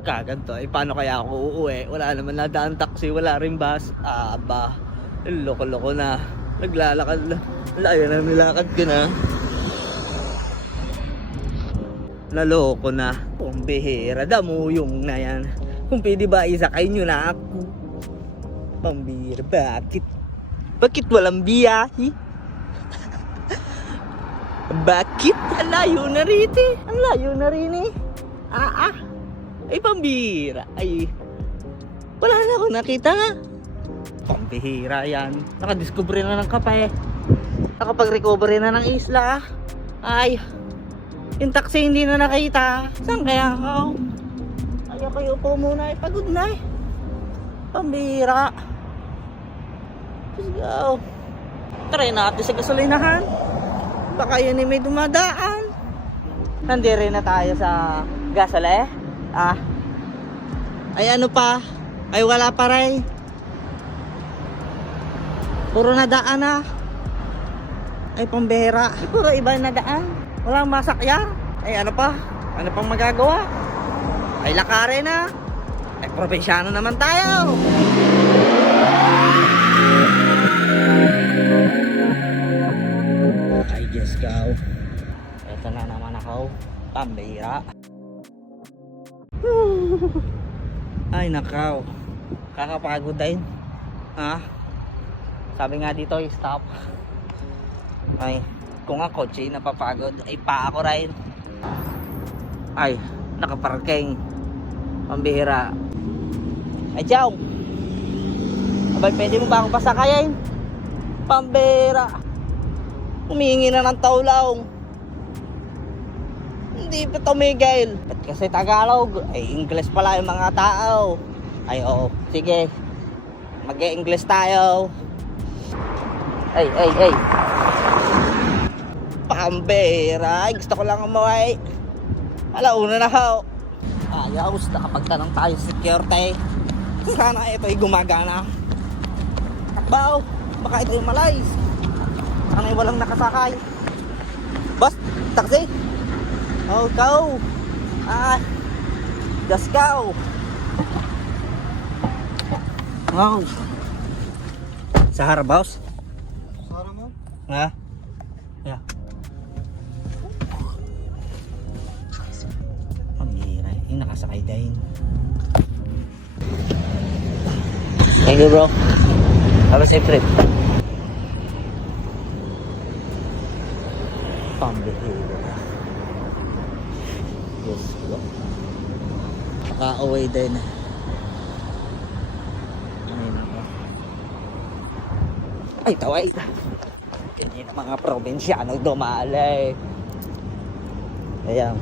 Pagkaganto, eh paano kaya ako uuwi? Wala naman nadaan taxi, wala rin bus. Aba, loko-loko na. Naglalakad na. Layo na nilakad ko na. Naloko na. Pambihira, damuyong na yan. Kung pwede ba isakay nyo na ako? Pambihira, bakit? Bakit walang biyahe? Bakit? Ang layo na rin eh. Ang layo na rin eh. Ay pambihira. Ay wala na ako nakita nga. Pambihira yan. Nakadiscovery na ng kape. Nakapag-recovery na ng isla. Ay yung taxi hindi na nakita. Saan kaya ako? Ay kayo po muna. Pagod na eh. Pambihira. Let's go. Try natin sa gasolinahan. Baka yun eh may dumadaan. Nandiri na tayo sa gasole. Ay ano pa? Ay wala pa rin. Puro nadaan na. Ay pambihira. Puro iba na daan. Walang masakyan. Ay ano pa? Ano pang magagawa? Ay lakare na. Ay probinsyano naman tayo. Ay Diyos ko. Ito na naman ako. Pambihira. Ay nakaw. Kakapagod din. Sabi nga dito stop. Ay kung ako kotse napapagod ay pa ako rin. Ay nakaparking. Pambihira. Ay Chow. Abay pwede mo ba akong pasakayin? Pambihira. Humingi na ng taulaw. Hindi pa tumigil. Ba't kasi Tagalog? Ay English pala yung mga tao. Ay oo. Sige. Mag-e-English tayo. Ay. Pambihira. Gusto ko lang umuwi. Alauna na ho. Ayos. Nakapagtanong tayo sa security. Sana ito ay gumagana. Takbaw. Baka ito yung malays. Sana ay walang nakasakay. Boss, taxi. Oh, go! Let's go! Wow! Sahara, boss? Sahara mo? Ha? Yeah. Pambihira. Yung nakasakay din. Thank you, bro. Have a safe trip. Pambihira. Yes, bro. Naka-away din. Ay, taway. Ganyan ang mga probinsyano dumali. Ayan.